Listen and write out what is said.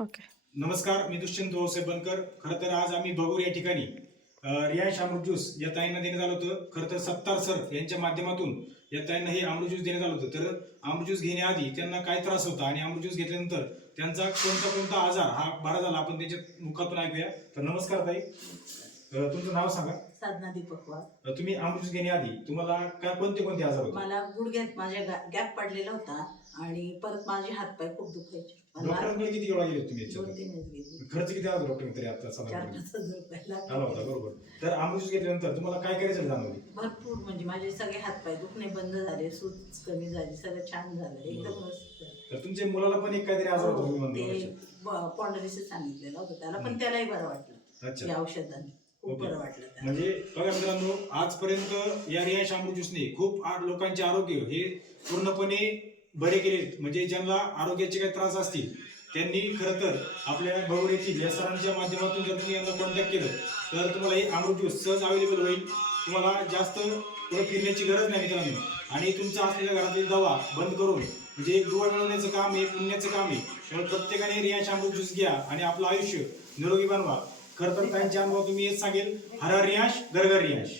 Okay. नमस्कार, मी दुष्यंत भाऊसाहेब बनकर. खरं तर आज आम्ही भगूर या ठिकाणी रियांश अमृत ज्यूस या ताईंना देण्यात आलं होतं. खरं तर सत्तार सर यांच्या माध्यमातून या ताईंना हे अमृत ज्यूस देण्यात आलं होतं. तर अमृत ज्यूस घेण्याआधी त्यांना काय त्रास होता आणि अमृत ज्यूस घेतल्यानंतर त्यांचा कोणता आजार हा बरा झाला आपण त्यांच्या मुखातून ऐकूया. तर नमस्कार ताई, तुमचं नाव सांगा. साधना दीपक वाघ. तुम्ही अमृत ज्यूस घेण्याआधी तुम्हाला काय कोणते आजार होते? मला गुडघ्यात माझ्या गॅप पडलेला होता आणि परत माझे हातपाय खूप दुखायचे. डॉक्टरांकडे किती वेळा गेले तुम्ही? 2-3 गेली. खर्च किती आला डॉक्टर तरी आता 4-5 हजार रुपये आला होता, लागले. बरोबर. तर अमृत ज्यूस घेतल्यानंतर तुम्हाला काय करायचं जाणवली? भरपूर म्हणजे माझे सगळे हातपाय दुखणे बंद झाले, सूज कमी झाली, सगळं छान झालं, एकदम मस्त. तर तुमच्या मुलाला पण एक काहीतरी आजार होता तुम्ही म्हणता. ते पॉन्डरिस सांगितलेलं होतं त्याला, पण त्यालाही बरं वाटलं अच्छा. या औषधाने. खूप ओके. बरं वाटलं त्याला. म्हणजे बघा मित्रांनो, आजपर्यंत या रियांश अमृत ज्यूसने खूप लोकांचे आरोग्य हे पूर्णपणे बरे केले. म्हणजे ज्यांना आरोग्याचे काही त्रास असतील त्यांनी खरं तर आपल्या भगूर येथील या सरांच्या माध्यमातून जर तुम्ही यांना कॉन्टॅक्ट केलं तर तुम्हाला हे अमृत ज्यूस सहज अवेलेबल होईल. तुम्हाला जास्त पुढे फिरण्याची गरज नाही मित्रांनो. आणि तुमचा असलेल्या घरातील दवा बंद करून म्हणजे एक दुवा मिळवण्याचं काम आहे, पुण्याचं काम आहे. त्यामुळे प्रत्येकाने रियांश अमृत ज्यूस घ्या आणि आपलं आयुष्य निरोगी बनवा. खरं तर त्यांच्या अनुभव तुम्ही हेच सांगेल, हर हर रियांश, घर घर रियांश.